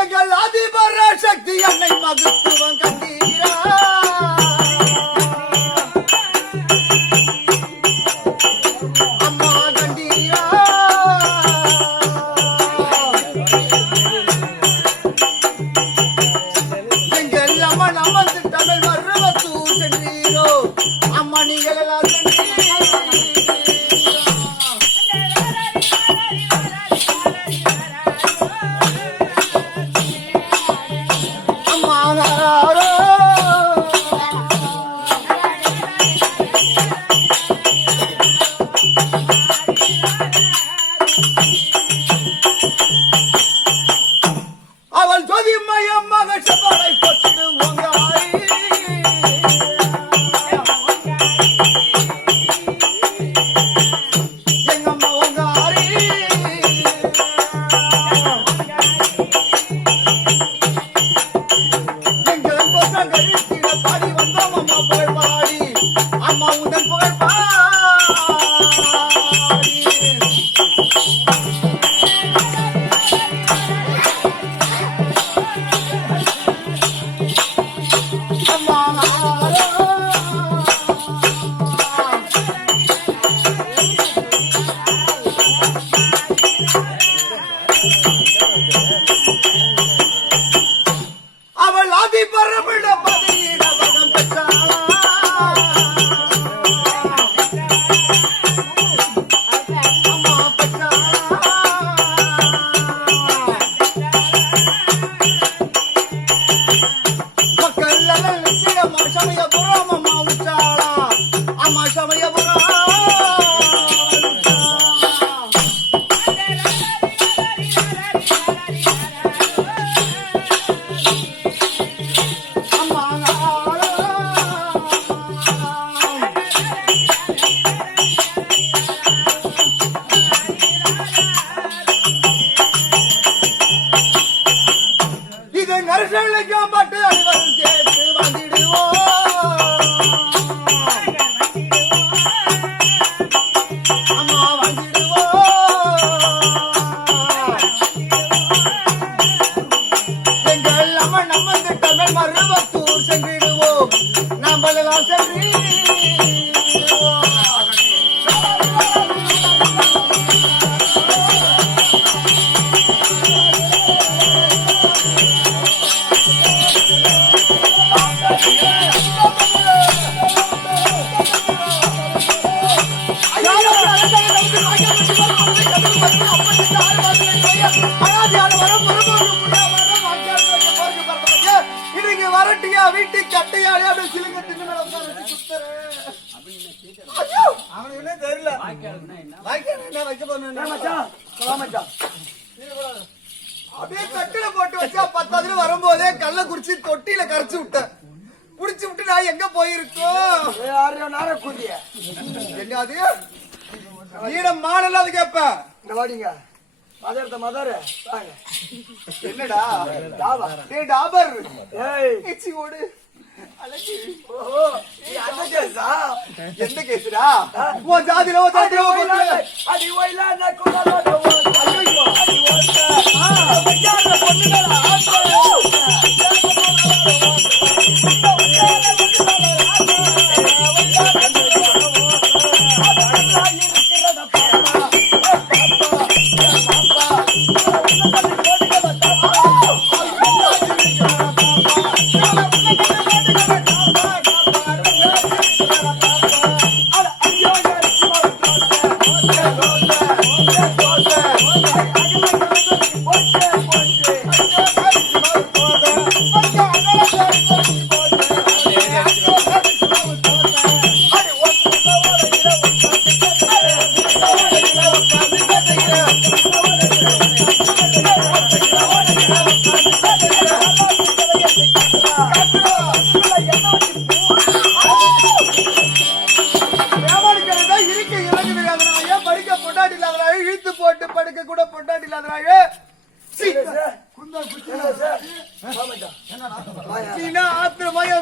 எங்கள் அதிபர சக்தி தமிழ் மருவத்தூர் சென்றீரோ அம்மா நீங்கள் எல்லாம் பட்டு அனைவரும் கேட்டு வந்திடுவோம். அம்மா வந்திடுவோம். எங்கள் அம்மன் நம்ம தமிழ் மருவத்தூர் சென்றிடுவோம். நம்மளெல்லாம் சென்று வீட்டு கட்டையாலே அப்படியே சிலிங்கத்துக்கு மேல அவனுக்கு என்ன தெரியல என்ன வைக்க அப்படியே கட்டில போட்டு வச்சா 10 வரும்போதே கள்ள குடிச்சு தொட்டியில கரைச்சு விட்ட புடிச்சு விட்டு நான் எங்க போயிருக்கோம் என்னது நீடம் மாடல அது கேப்ப வாடிங்க என்னடா டாபர் ஓடு எந்த கேசுடா உன் ஜாதியில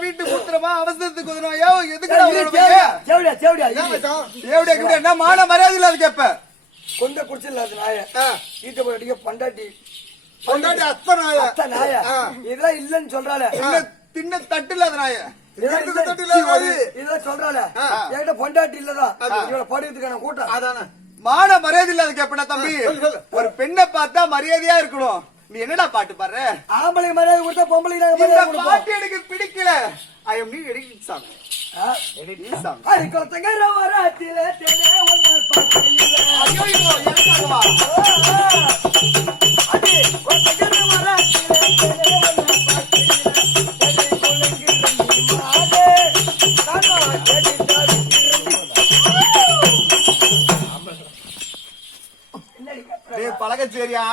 வீட்டு குத்துறமா அவசரத்துக்கு என்ன மான மரியாதை இல்லாத கேப்ப கொண்ட குடிச்சிடலாது நாய வீட்டை போய் பொண்டாட்டி பொண்டாட்டி அத்த நாய இதெல்லாம் இல்லன்னு சொல்றாள தின்ன தட்டு இல்லாத நாய இதெல்லாம் சொல்றாள என்கிட்ட பொண்டாட்டி இல்லதான் இவளை படுக்கிறதுக்கான கூட்டம் அதான மான மரியாதை இல்லாத கேப்படா தம்பி ஒரு பெண்ணை பார்த்தா மரியாதையா இருக்கணும் நீ என்னடா பாட்டு பாடுற ஆம்பளை மரியாதை கொடுத்தா பொம்பளை பாட்டு எனக்கு பிடிக்கல I am new editing song. Editing song. கொத்தங்கர வராத்திலே தேனே ஒன்ன பாத்திலே ஐயோ எனக்காகவா அது கொத்தங்கர வராத்திலே தேனே ஒன்ன பாத்திலே தேனே கொலங்கிரண்டி மாலே தானோ தேடி தாடி டேய் பழகச்சேரியா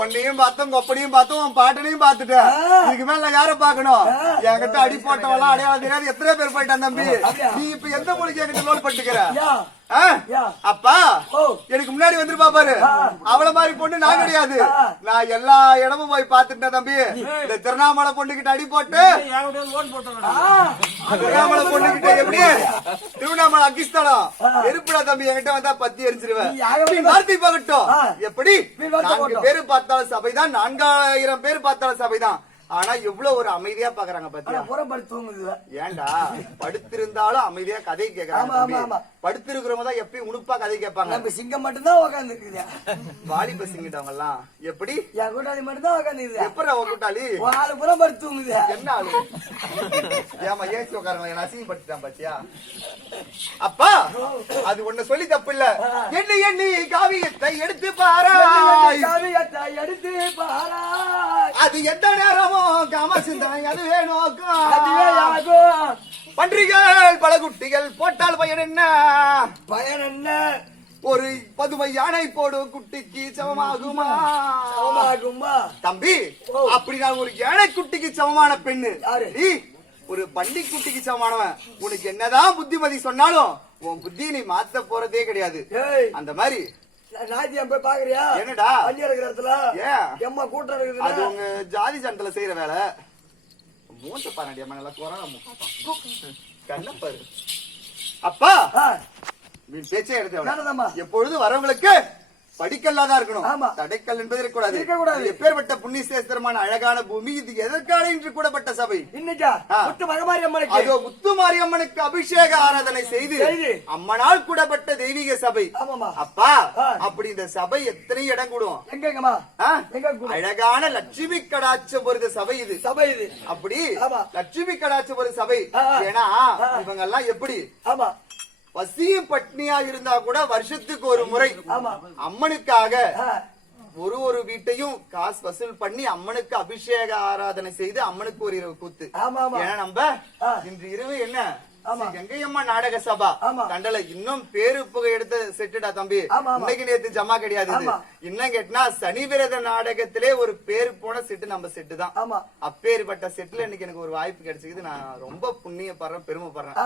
உன்னையும் பார்த்தோம் கொப்படியும் பார்த்தோம் உன் பாட்டனையும் பார்த்துட்டேன் இதுக்கு மேல நான் யார பாக்கணும் என்கிட்ட அடி போட்டவெல்லாம் அடையாளம் தெரியாது எத்தனை பேர் போயிட்டான் தம்பி நீ இப்ப எந்த மொழிக்கு என்கிட்ட லோல் பண்ணிக்கிற அப்பா எனக்கு முன்னாடி வந்துருப்பா பாரு அவள மாதிரி பொண்ணு நான் கிடையாது நான் எல்லா இடமும் போய் பாத்துட்டேன் தம்பி இந்த திருவண்ணாமலை பொண்ணுகிட்ட அடி போட்டு திருவண்ணாமலை பொண்ணுகிட்ட எப்படி திருவண்ணாமலை அக்கிஸ்தலம் எருப்புடா தம்பி என்கிட்ட வந்தா பத்தி எரிச்சிருவேன் வார்த்தை பார்க்கட்டும் எப்படி 4 பேரு பார்த்தாலும் சபைதான் 4000 பேர் பார்த்தாலும் சபைதான் ஆனா எவ்வளவு ஒரு அமைதியா பாக்குறாங்க பாத்தியா ஏன்டா படுத்திருந்தாலும் அமைதியா கதை கேக்குறாங்க படுத்திருக்கிறவங்க தான் எப்பயும் உணுப்பா கதை கேட்பாங்க நம்ம சிங்கம் மட்டும்தான் உட்கார்ந்து இருக்குது வாலிப சிங்கிட்டவங்க எல்லாம் எப்படி என் கூட்டாளி மட்டும்தான் உட்கார்ந்து இருக்குது எப்படி அவ கூட்டாளி ஆளு பூரா படுத்து தூங்குது என்ன ஆளு ஏமா ஏசி உட்காரங்க என்ன அசிங்கப்படுத்திட்டான் பாத்தியா அப்பா அது ஒண்ணு சொல்லி தப்பு இல்ல எண்ணி எண்ணி காவியத்தை எடுத்து பாராய் காவியத்தை எடுத்து பாராய் அது எந்த நேரமும் காமசிந்தனை அதுவே நோக்கம் அதுவே யாகும் பன்றிகள் பல குட்டிகள் போட்டால் பயன் என்ன பயன் என்ன ஒரு பதுமை யானை போடும் குட்டிக்கு சமமாகுமா சமமாகுமா தம்பி அப்படி நான் ஒரு யானை குட்டிக்கு சமமான பெண்ணு ஒரு பள்ளி குட்டிக்கு சமமானவன் உனக்கு என்னதான் புத்திமதி சொன்னாலும் உன் புத்தி நீ மாத்த போறதே கிடையாது அந்த மாதிரி நாத்தியம் போய் பாக்குறியா என்னடா பள்ளி இருக்கிற இடத்துல எம்மா கூட்டம் இருக்குது அது உங்க ஜாதி சண்டல செய்யற வேலை மூத்த பாருடி அம்மா நல்லா குறை கண்ணப்பாரு அப்பா நீ பேச்சே எடுத்த எப்பொழுது வரவங்களுக்கு படிக்கல்லாதான் இருக்கணும் தடைக்கல் என்பது இருக்கக்கூடாது எப்பேற்பட்ட புண்ணியசேஸ்திரமான அழகான பூமி இது எதற்கான இன்று கூடப்பட்ட சபை இன்னைக்கா அதோ முத்துமாரியம்மனுக்கு அபிஷேக ஆராதனை செய்து அம்மனால் கூடப்பட்ட தெய்வீக சபை அப்பா அப்படி இந்த சபை எத்தனை இடம் கூடும் அழகான லட்சுமி கடாட்சம் பொருத சபை இது அப்படி லட்சுமி கடாட்சம் பொருத சபை ஏன்னா இவங்க எல்லாம் எப்படி பசியும் பட்னியா இருந்தா கூட வருஷத்துக்கு ஒரு முறை அம்மனுக்காக ஒரு வீட்டையும் காசு வசூல் பண்ணி அம்மனுக்கு அபிஷேக ஆராதனை செய்து அம்மனுக்கு ஒரு இரவு கூத்து ஏன்னா நம்ம இன்று இரவு என்ன கங்கையம்மா நாடக சபா கண்டல இன்னும் பேரு புகை எடுத்த செட்டுடா தம்பி இன்னைக்கு நேத்து ஜமா கிடையாது இன்னும் கேட்டா சனி விரத நாடகத்திலே ஒரு பேரு போன செட்டு நம்ம செட்டு தான் அப்பேற்பட்ட செட்டுல இன்னைக்கு எனக்கு ஒரு வாய்ப்பு கிடைச்சது நான் ரொம்ப புண்ணியப்படுறேன் பெருமைப்படுறேன்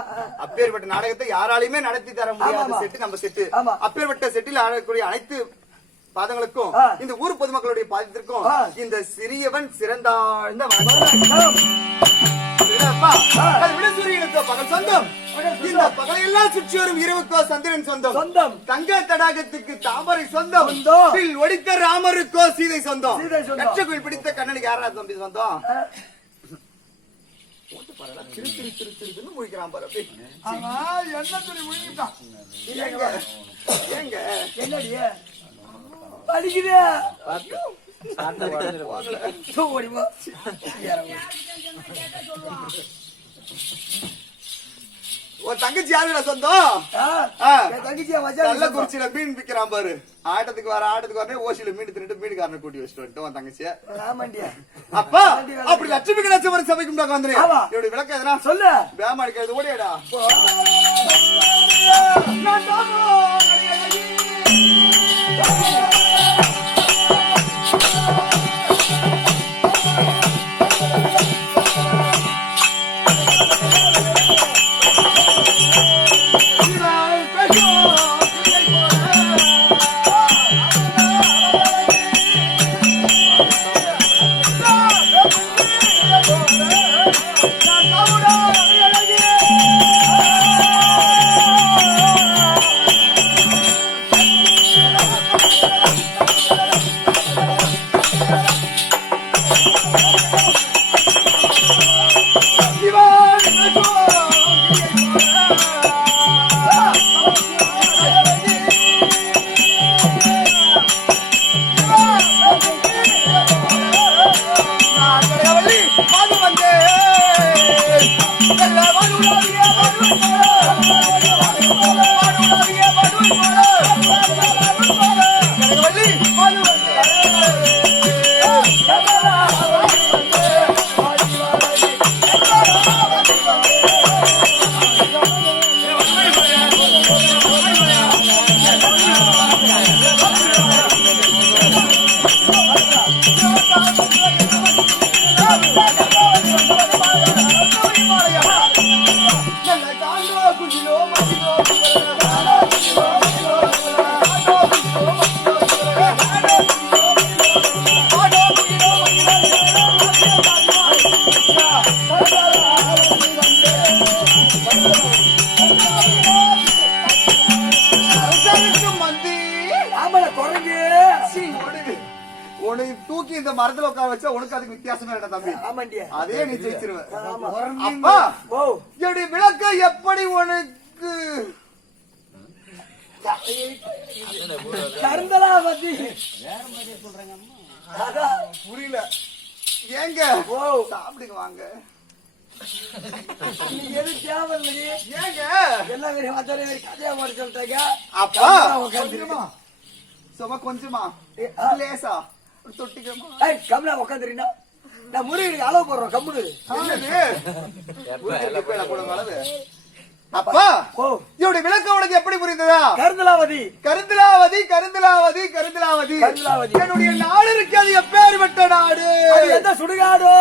அப்பேற்பட்ட நாடகத்தை யாராலையுமே நடத்தி தர முடியாத செட்டு நம்ம செட்டு அப்பேற்பட்ட செட்டில் ஆடக்கூடிய அனைத்து பாதங்களுக்கும் இந்த ஊர் பொதுமக்களுடைய பாதத்திற்கும் இந்த சிறியவன் சிறந்தாழ்ந்த பகல் சொந்தம் இந்த பகலையெல்லாம் சுற்றி வரும் இரவுக்கோ சந்திரன் சொந்தம் தங்க தடாகத்துக்கு தாமரை சொந்தம் ஒடித்த ராமருக்கோ சீதை சொந்தம் கற்றக்குள் பிடித்த கண்ணனுக்கு யாரா தம்பி சொந்தம் முடிக்கிறான் பாரு என்ன என்னடிய படிக்குது தங்கச்சி யாரு சொந்தம் தங்கச்சி நல்ல குறிச்சியில மீன் விக்கிறான் பாரு ஆட்டத்துக்கு வர ஓசியில மீன் தின்னுட்டு மீனுக்காரனை கூட்டி வச்சுட்டு வந்துட்டோம் தங்கச்சிய அப்பா அப்படி லட்சுமி கடாட்சம் ஒரு சபைக்கு வந்துரு எப்படி விளக்கம் எதனா சொல்லு வேமா அடிக்கிறது ஓடியாடா உனக்கு தூக்கி இந்த மரத்துல உட்கார வச்சா உனக்கு அதுக்கு வித்தியாசமே இல்ல தம்பி. ஆமாண்டியா அதே நீ ஜெயிச்சிருவ. அப்பா என்னுடைய விளக்க எப்படி உனக்கு கருந்தலா பத்தி புரியல. ஏங்க சாப்பிடுங்க வாங்க. எது தேவை ஏங்க எல்லாம் கதையா போட சொல்லிட்டாங்க. அப்பா சும்மா கொஞ்சமா லேசா தொட்டிக்கமா கம்மியா உட்காந்துருந்தா நான் முருகனுக்கு அளவு போடுறோம். கம்முனு அப்பா இவருடைய விளக்கம் உனக்கு எப்படி புரிந்ததா? கருந்தலாவதி கருந்தலாவதி கருந்தலாவதி கருந்தலாவதி கருந்தலாவதி என்னுடைய நாடு இருக்கு. அது எப்பேற்பட்ட நாடு? எந்த சுடுகாடோ?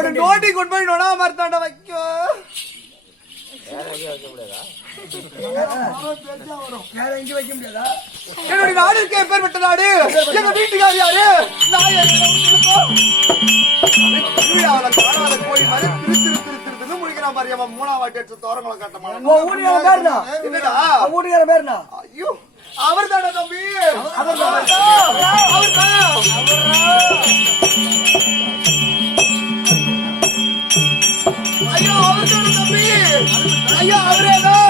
ஒரு நோட்டி கொண்டு போய் நொடா மரத்தாண்ட வைக்கும். வைக்க முடியாதா? என்னுடைய நாடு இருக்க எப்பேற்பட்ட நாடு? எங்க வீட்டுக்கார் யாரு? காணாத கோழி மாதிரி திரு திரு திரு திரு முடிக்கிறான் பாரு. அவன் 3ஆவது எடுத்து தோரங்களை காட்ட என்னடா ஊட்டியார பேருனா? ஐயோ அவர் தானே தம்பி. ஐயோ அவர் தானே தம்பி. ஐயோ அவரேதான்.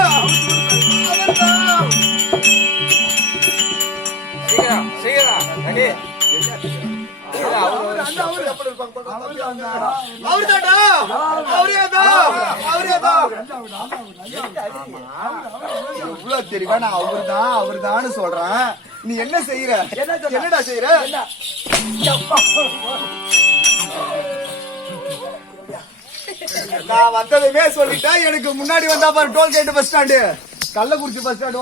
தெரியுமா? நான் அவர்தான் சொல்றேன். நீ என்ன செய்யற? என்னடா செய்யற? நான் வந்ததுமே சொல்லிட்டேன். எனக்கு முன்னாடி வந்தா பாரு tollgate bus stand, Kallakurichi bus stand.